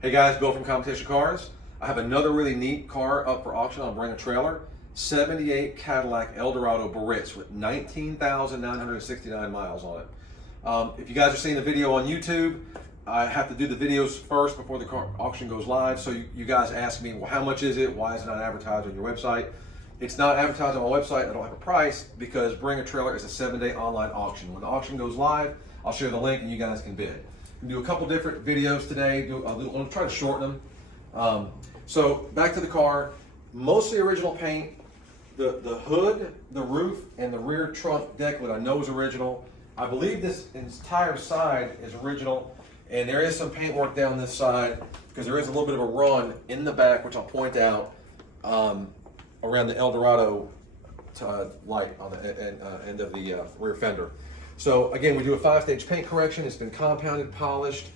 Hey guys, Bill from Competition Cars. I have another really neat car up for auction on Bring a Trailer. 78 Cadillac Eldorado Biarritz with 19,969 miles on it. If you guys are seeing the video on YouTube, I have to do the videos first before the car auction goes live. So you guys ask me, well, how much is it? Why is it not advertised on your website? It's not advertised on my website. I don't have a price because Bring a Trailer is a 7-day online auction. When the auction goes live, I'll share the link and you guys can bid. We'll do a couple different videos today. I'll try to shorten them. So back to the car, mostly original paint. The hood, the roof, and the rear trunk deck lid I know is original. I believe this entire side is original, and there is some paint work down this side because there is a little bit of a run in the back, which I'll point out around the Eldorado light on the end of the rear fender. So again, we do a 5-stage paint correction. It's been compounded, polished,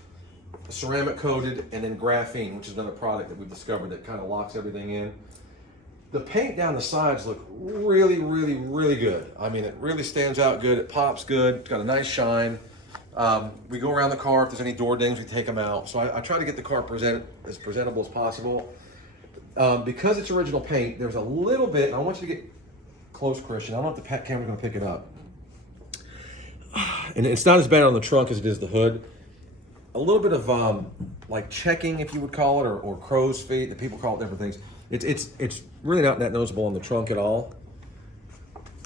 ceramic coated, and then graphene, which is another product that we've discovered that kind of locks everything in. The paint down the sides look really, really, really good. I mean, it really stands out good. It pops good. It's got a nice shine. We go around the car. If there's any door dings, we take them out. So I try to get the car as presentable as possible. Because it's original paint, there's a little bit, and I want you to get close, Christian. I don't know if the camera's going to pick it up. And it's not as bad on the trunk as it is the hood. A little bit of like checking, if you would call it, or crow's feet. The people call it different things. It's really not that noticeable on the trunk at all.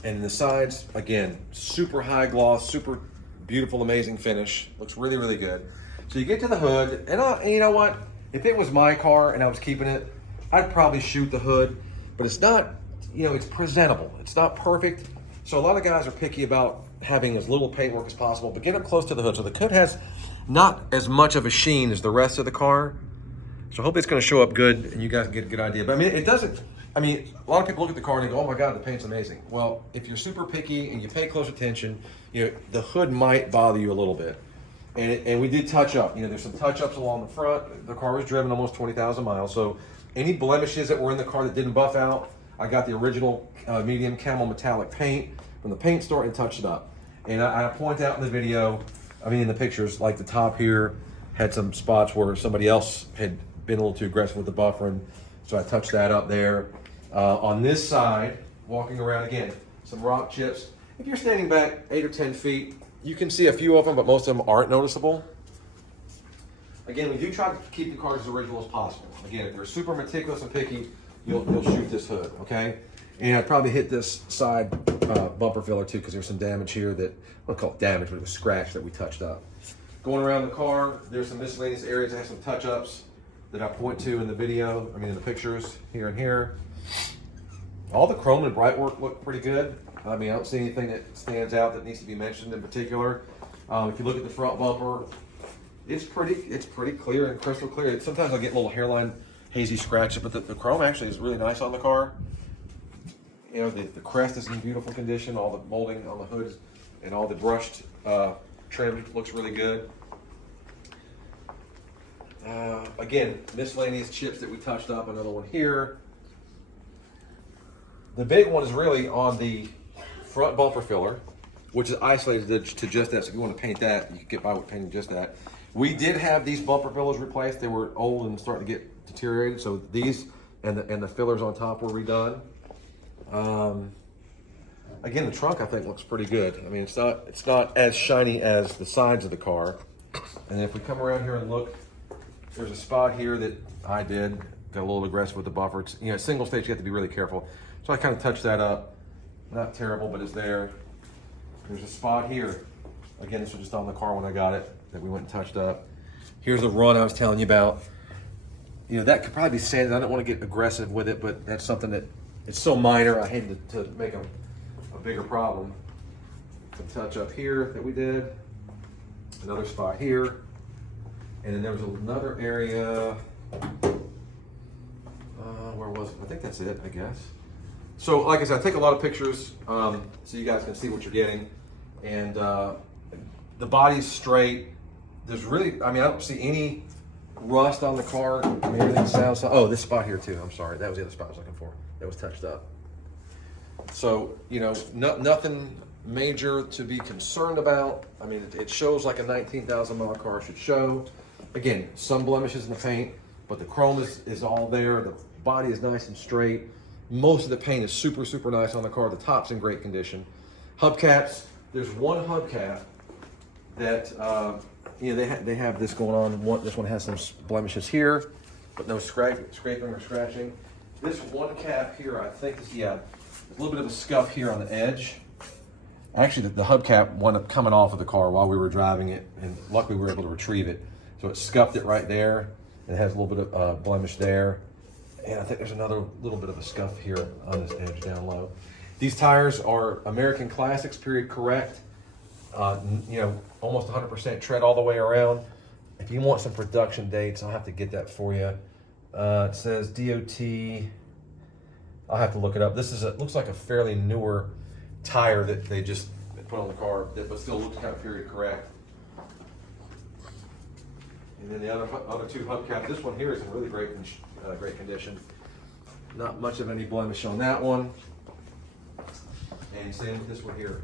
And the sides, again, super high gloss, super beautiful, amazing finish. Looks really, really good. So you get to the hood, and you know what? If it was my car and I was keeping it, I'd probably shoot the hood. But it's not, it's presentable. It's not perfect. So a lot of guys are picky about having as little paintwork as possible, but get up close to the hood. So the hood has not as much of a sheen as the rest of the car. So I hope it's going to show up good and you guys get a good idea. But I mean, it doesn't, a lot of people look at the car and they go, oh my God, the paint's amazing. Well, if you're super picky and you pay close attention, the hood might bother you a little bit. And we did touch up. There's some touch ups along the front. The car was driven almost 20,000 miles. So any blemishes that were in the car that didn't buff out, I got the original medium camel metallic paint from the paint store and touched it up. And I point out in the video, in the pictures, like the top here had some spots where somebody else had been a little too aggressive with the buffering. So I touched that up there. On this side, walking around again, some rock chips. If you're standing back 8 or 10 feet, you can see a few of them, but most of them aren't noticeable. Again, we do try to keep the cars as original as possible. Again, if you're super meticulous and picky, you'll shoot this hood, okay? And I'd probably hit this side bumper filler too, because there's some damage here that, I don't call it damage, but it was scratch that we touched up. Going around the car, there's some miscellaneous areas that have some touch-ups that I point to in the video, in the pictures, here and here. All the chrome and bright work look pretty good. I don't see anything that stands out that needs to be mentioned in particular. If you look at the front bumper, it's pretty clear and crystal clear. Sometimes I'll get a little hairline hazy scratches, but the chrome actually is really nice on the car. The crest is in beautiful condition. All the molding on the hood and all the brushed trim looks really good. Again, miscellaneous chips that we touched up. Another one here. The big one is really on the front bumper filler, which is isolated to just that. So if you want to paint that, you can get by with painting just that. We did have these bumper fillers replaced. They were old and starting to get deteriorated. So these and the fillers on top were redone. Again, the trunk I think looks pretty good. It's not as shiny as the sides of the car. And if we come around here and look, there's a spot here that I got a little aggressive with the buffer. It's, single stage, you have to be really careful. So I kind of touched that up. Not terrible, but it's there. There's a spot here. Again, this was just on the car when I got it that we went and touched up. Here's the run I was telling you about. That could probably be sanded. I don't want to get aggressive with it, but that's something that it's so minor. I hate to make a bigger problem. Some touch up here that we did. Another spot here. And then there was another area. Where was it? I think that's it, I guess. So like I said, I take a lot of pictures so you guys can see what you're getting. And the body's straight. There's really, I don't see any rust on the car. Everything sounds, oh, this spot here too. I'm sorry. That was the other spot I was looking for. That was touched up. So, nothing major to be concerned about. It shows like a 19,000 mile car should show. Again, some blemishes in the paint, but the chrome is all there. The body is nice and straight. Most of the paint is super, super nice on the car. The top's in great condition. Hubcaps, there's one hubcap that, you know, they have this going on. This one has some blemishes here, but no scraping or scratching. This one cap here, I think is, yeah, a little bit of a scuff here on the edge. Actually, the hubcap wound up coming off of the car while we were driving it, and luckily we were able to retrieve it. So it scuffed it right there, and it has a little bit of blemish there. And I think there's another little bit of a scuff here on this edge down low. These tires are American Classics, period correct. You know, almost 100% tread all the way around. If you want some production dates, I'll have to get that for you. It says DOT. I'll have to look it up. This is looks like a fairly newer tire that they just put on the car, but still looks kind of period correct. And then the other two hubcaps. This one here is in really great condition. Not much of any blemish on that one. And same with this one here.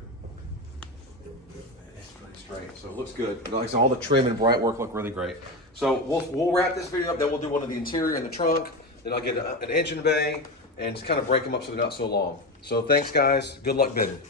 It's pretty straight, so it looks good. Like I said, all the trim and bright work look really great. So we'll wrap this video up. Then we'll do one of the interior and the trunk. Then I'll get an engine bay and just kind of break them up so they're not so long. So thanks, guys. Good luck bidding.